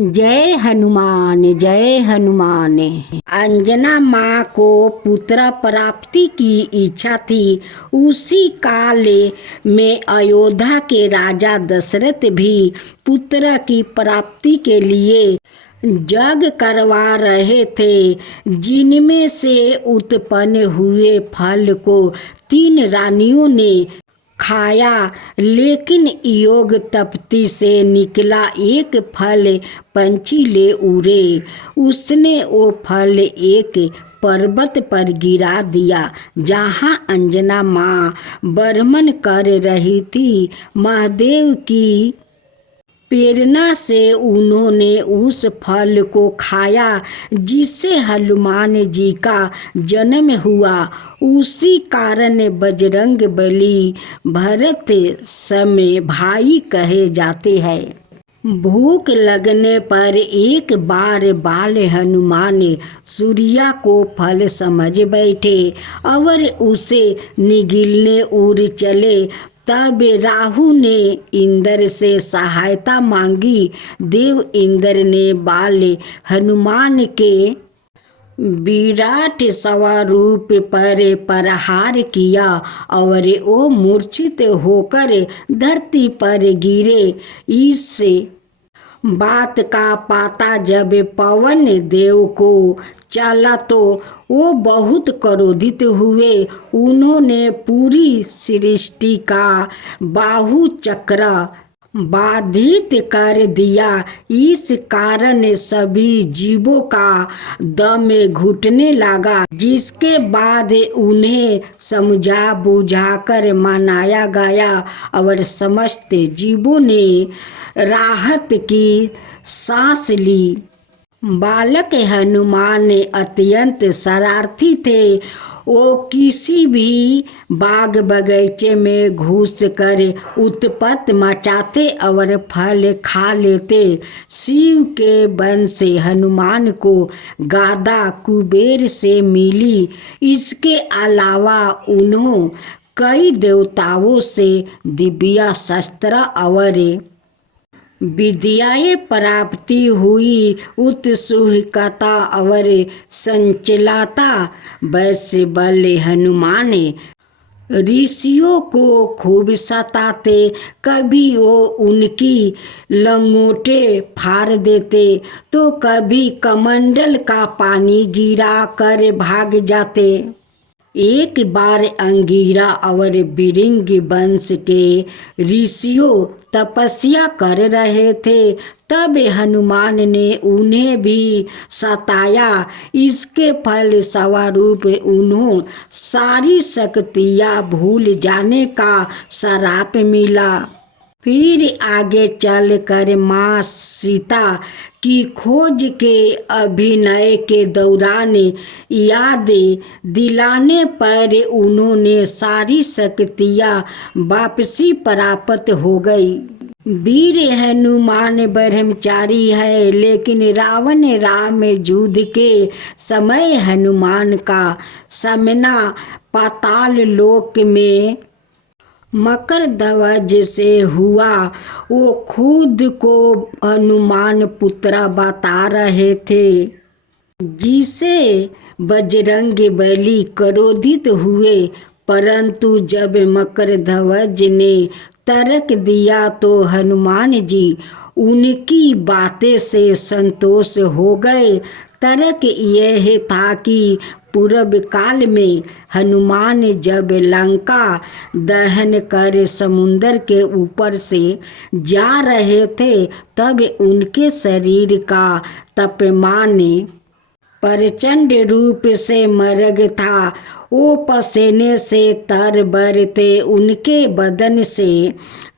जय हनुमान जय हनुमान। अंजना माँ को पुत्र प्राप्ति की इच्छा थी। उसी काल में अयोध्या के राजा दशरथ भी पुत्र की प्राप्ति के लिए यज्ञ करवा रहे थे, जिनमें से उत्पन्न हुए फल को 3 रानियों ने खाया, लेकिन योग तपति से निकला एक फल पंछी ले उड़े। उसने वो फल एक पर्वत पर गिरा दिया, जहाँ अंजना माँ बर्मन कर रही थी। महादेव की प्रेरणा से उन्होंने उस फल को खाया, जिससे हनुमान जी का जन्म हुआ। उसी कारण बजरंगबली भरत समय भाई कहे जाते हैं। भूख लगने पर एक बार बाल हनुमान सूर्या को फल समझ बैठे और उसे निगलने उड़ चले। तब राहु ने इंद्र से सहायता मांगी। देव इंद्र ने बाल हनुमान के विराट स्वरूप पर प्रहार किया और वो मूर्छित होकर धरती पर गिरे। इस बात का पता जब पवन देव को चला तो वो बहुत क्रोधित हुए। उन्होंने पूरी सृष्टि का बाहु चक्र बाधित कर दिया। इस कारण सभी जीवों का दम घुटने लगा, जिसके बाद उन्हें समझा बुझाकर मनाया गया और समस्त जीवों ने राहत की सांस ली। बालक हनुमान अत्यंत शरारती थे। वो किसी भी बाग बगीचे में घुस कर उत्पत्ति मचाते और फल खा लेते। शिव के वंश से हनुमान को गादा कुबेर से मिली। इसके अलावा उन्होंने कई देवताओं से दिव्य शस्त्र और विद्याएं प्राप्ति हुई। उत्सुकता और संचलता वैसे बल हनुमान ऋषियों को खूब सताते। कभी वो उनकी लंगोटे फाड़ देते तो कभी कमंडल का पानी गिरा कर भाग जाते। एक बार अंगिरा और बिरंग वंश के ऋषियों तपस्या कर रहे थे, तब हनुमान ने उन्हें भी सताया। इसके फल स्वरूप उन्हें सारी शक्तियाँ भूल जाने का श्राप मिला। फिर आगे चलकर माँ सीता की खोज के अभिनय के दौरान याद दिलाने पर उन्होंने सारी शक्तियाँ वापसी प्राप्त हो गई। वीर हनुमान ब्रह्मचारी है, लेकिन रावण राम युद्ध के समय हनुमान का सामना पाताल लोक में मकर ध्वज से हुआ। वो खुद को हनुमान पुत्र बता रहे थे, जिसे बजरंगबली क्रोधित हुए। परंतु जब मकर ध्वज ने तर्क दिया तो हनुमान जी उनकी बातें से संतोष हो गए। तर्क यह था कि पूर्व काल में हनुमान जब लंका दहन कर समुद्र के ऊपर से जा रहे थे, तब उनके शरीर का तापमान प्रचंड रूप से मर्ग था। वो पसीने से तर-बतर थे। उनके बदन से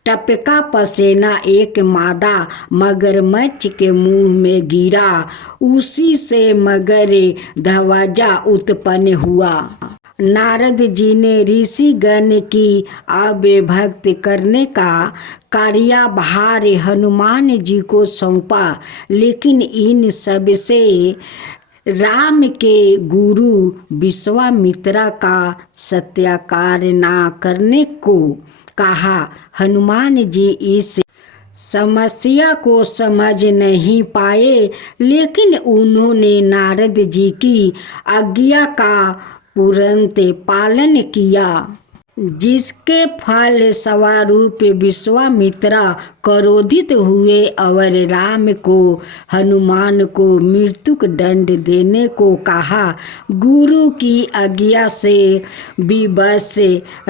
टपका पसीना एक मादा मगरमच्छ के मुंह में गिरा। उसी से मगर ध्वजा उत्पन्न हुआ। नारद जी ने ऋषिगण की अभ्यभक्त करने का कार्यभार हनुमान जी को सौंपा, लेकिन इन सब से राम के गुरु विश्वामित्र का सत्याचार न करने को कहा। हनुमान जी इस समस्या को समझ नहीं पाए, लेकिन उन्होंने नारद जी की आज्ञा का तुरंत पालन किया, जिसके फल स्वरूप विश्वामित्र क्रोधित हुए और राम को हनुमान को मृत्यु दंड देने को कहा। गुरु की आज्ञा से विवश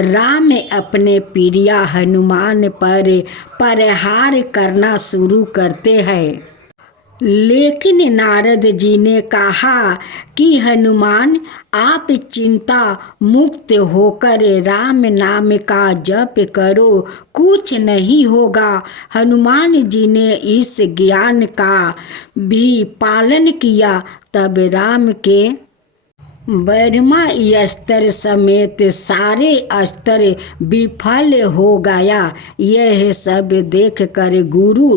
राम अपने प्रिय हनुमान पर प्रहार करना शुरू करते हैं, लेकिन नारद जी ने कहा कि हनुमान, आप चिंता मुक्त होकर राम नाम का जप करो, कुछ नहीं होगा। हनुमान जी ने इस ज्ञान का भी पालन किया। तब राम के ब्रह्मास्त्र समेत सारे अस्त्र विफल हो गया। यह सब देखकर गुरु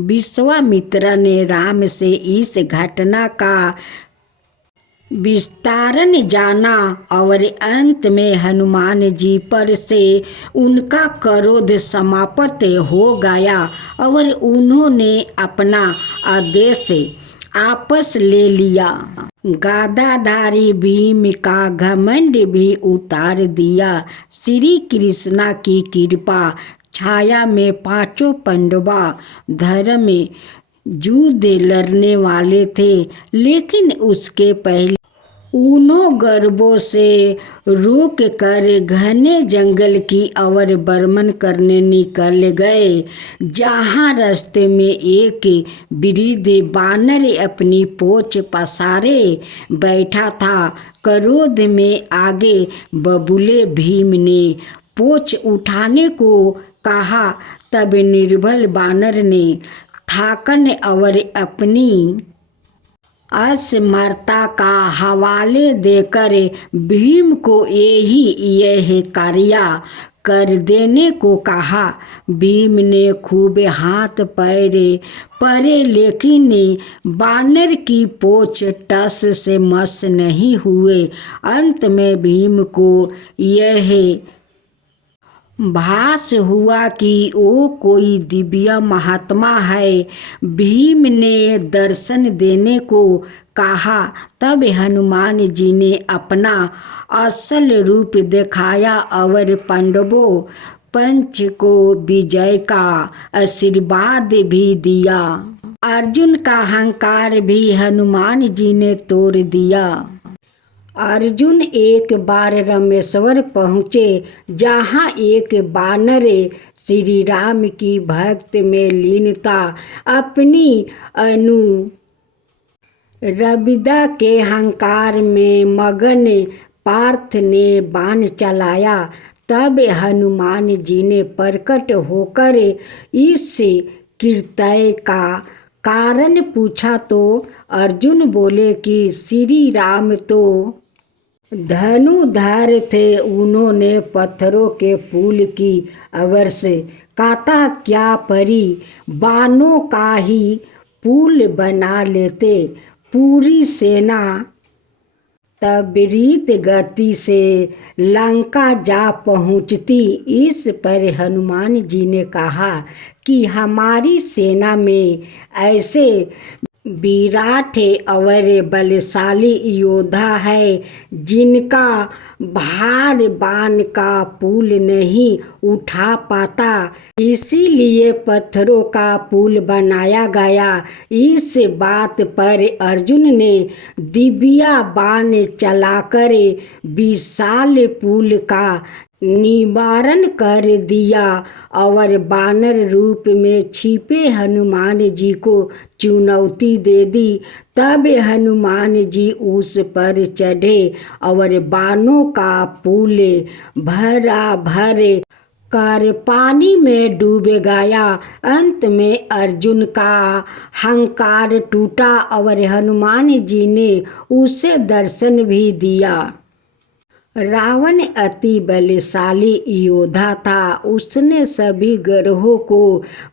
विश्वामित्र ने राम से इस घटना का विस्तारण जाना और अंत में हनुमान जी पर से उनका क्रोध समाप्त हो गया और उन्होंने अपना आदेश आपस ले लिया। गदाधारी भीम का घमंड भी उतार दिया। श्री कृष्णा की कृपा छाया में पांचों पांडवा धर्म में युद्ध लड़ने वाले थे, लेकिन उसके पहले उन्हों गर्भों से रोक कर घने जंगल की ओर भ्रमण करने निकल गए, जहाँ रास्ते में एक वृद्ध बानर अपनी पूंछ पसारे बैठा था। क्रोध में आगे बबूले भीम ने पूंछ उठाने को कहा। तब निर्बल बानर ने थाकन और अपनी असमर्थता का हवाले देकर भीम को यह कार्य कर देने को कहा। भीम ने खूब हाथ पैर परे, लेकिन बानर की पूंछ टस से मस नहीं हुए। अंत में भीम को यह भास हुआ कि वो कोई दिव्य महात्मा है। भीम ने दर्शन देने को कहा। तब हनुमान जी ने अपना असल रूप दिखाया और पांडवों पंच को विजय का आशीर्वाद भी दिया। अर्जुन का अहंकार भी हनुमान जी ने तोड़ दिया। अर्जुन एक बार रामेश्वर पहुँचे, जहाँ एक बानर श्री राम की भक्ति में लीन था। अपनी अनुरविदा के अहंकार में मगन पार्थ ने बाण चलाया। तब हनुमान जी ने प्रकट होकर इस कृत्य का कारण पूछा तो अर्जुन बोले कि श्री राम तो धनुधर थे, उन्होंने पत्थरों के पुल की अवर्ष काता, क्या परी बानों का ही पुल बना लेते। पूरी सेना त्वरित गति से लंका जा पहुँचती। इस पर हनुमान जी ने कहा कि हमारी सेना में ऐसे विराट और बलशाली योद्धा है, जिनका भार बाण का पुल नहीं उठा पाता, इसीलिए पत्थरों का पुल बनाया गया। इस बात पर अर्जुन ने दिव्य बाण चलाकर विशाल पुल का निवारण कर दिया और बानर रूप में छिपे हनुमान जी को चुनौती दे दी। तब हनुमान जी उस पर चढ़े और बाणों का पुल भरा भर कर पानी में डूब गया। अंत में अर्जुन का अहंकार टूटा और हनुमान जी ने उसे दर्शन भी दिया। रावण अति बलशाली योद्धा था। उसने सभी ग्रहों को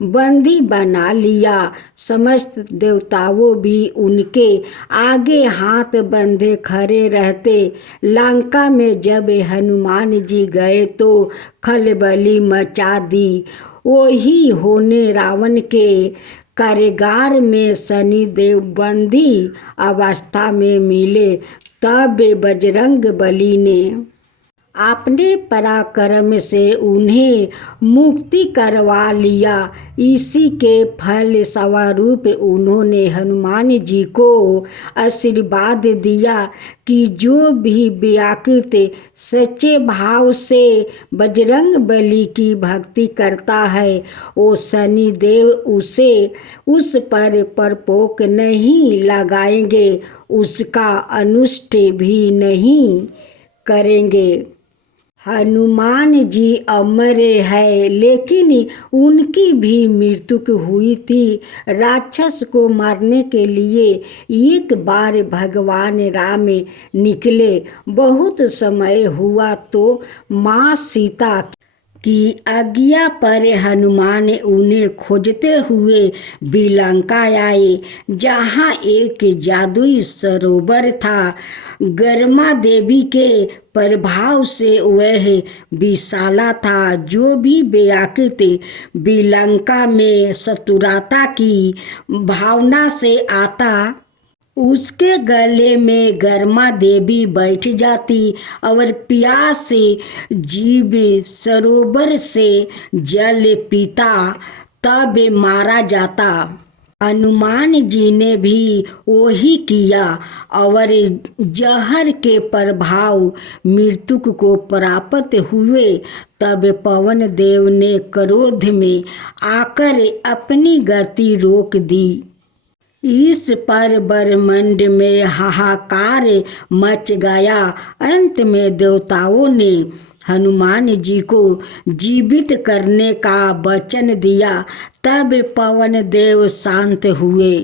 बंदी बना लिया। समस्त देवताओं भी उनके आगे हाथ बंधे खड़े रहते। लंका में जब हनुमान जी गए तो खलबली मचा दी। वही होने रावण के कारागार में शनिदेव बंदी अवस्था में मिले। तब बजरंग बली ने अपने पराक्रम से उन्हें मुक्ति करवा लिया। इसी के फल स्वरूप उन्होंने हनुमान जी को आशीर्वाद दिया कि जो भी व्याकुल सच्चे भाव से बजरंग बली की भक्ति करता है, वो शनिदेव उसे उस पर परपोक नहीं लगाएंगे, उसका अनुष्ठ भी नहीं करेंगे। हनुमान जी अमर है, लेकिन उनकी भी मृत्यु हुई थी। राक्षस को मारने के लिए एक बार भगवान राम निकले। बहुत समय हुआ तो माँ सीता की आज्ञा पर हनुमान उन्हें खोजते हुए बिलंका आए, जहाँ एक जादुई सरोवर था। गर्मा देवी के प्रभाव से वह विशाला था। जो भी व्याकुल बिलंका में शत्रुता की भावना से आता, उसके गले में गर्मा देवी बैठ जाती और प्यास से जीव सरोवर से जल पीता, तब मारा जाता। हनुमान जी ने भी वही किया और जहर के प्रभाव मृत्यु को प्राप्त हुए। तब पवन देव ने क्रोध में आकर अपनी गति रोक दी। इस पर ब्रह्मांड में हाहाकार मच गया। अंत में देवताओं ने हनुमान जी को जीवित करने का वचन दिया। तब पवन देव शांत हुए।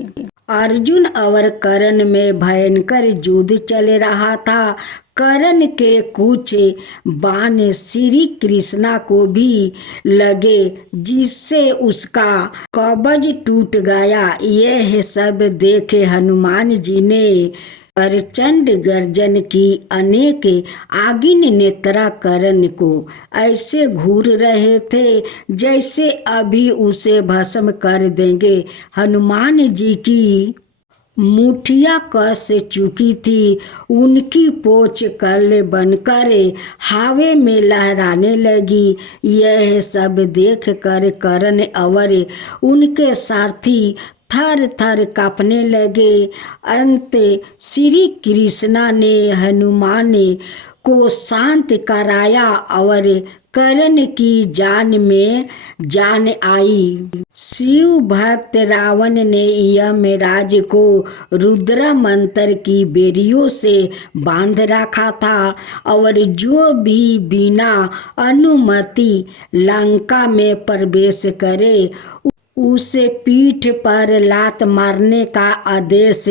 अर्जुन और कर्ण में भयंकर युद्ध चल रहा था। कर्ण के कुछ बाण श्री कृष्णा को भी लगे, जिससे उसका कवच टूट गया। यह सब देखे हनुमान जी ने प्रचंड गर्जन की। अनेक आगिन नेत्रा कर्ण को ऐसे घूर रहे थे जैसे अभी उसे भस्म कर देंगे। हनुमान जी की मुठिया कस चुकी थी। उनकी पोंछ कल बनकर हवा में लहराने लगी। यह सब देख कर कर्ण और उनके सारथी थर थर कांपने लगे। अंत श्री कृष्णा ने हनुमान को शांत कराया और कर्ण की जान में जान आई। शिव भक्त रावण ने यमराज को रुद्र मंत्र की बेड़ियों से बांध रखा था और जो भी बिना अनुमति लंका में प्रवेश करे उसे पीठ पर लात मारने का आदेश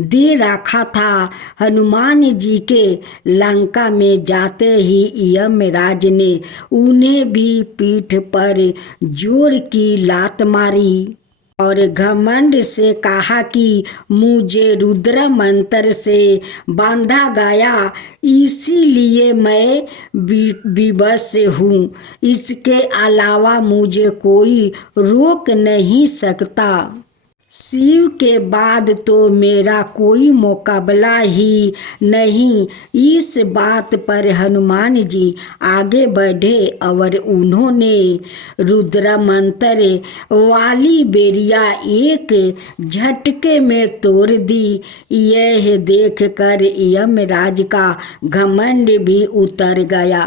दे रखा था। हनुमान जी के लंका में जाते ही यमराज ने उन्हें भी पीठ पर जोर की लात मारी और घमंड से कहा कि मुझे रुद्र मंत्र से बांधा गया, इसीलिए मैं विवश हूँ। इसके अलावा मुझे कोई रोक नहीं सकता। शिव के बाद तो मेरा कोई मुकाबला ही नहीं। इस बात पर हनुमान जी आगे बढ़े और उन्होंने रुद्र मंत्र वाली बेरिया एक झटके में तोड़ दी। यह देखकर यमराज का घमंड भी उतर गया।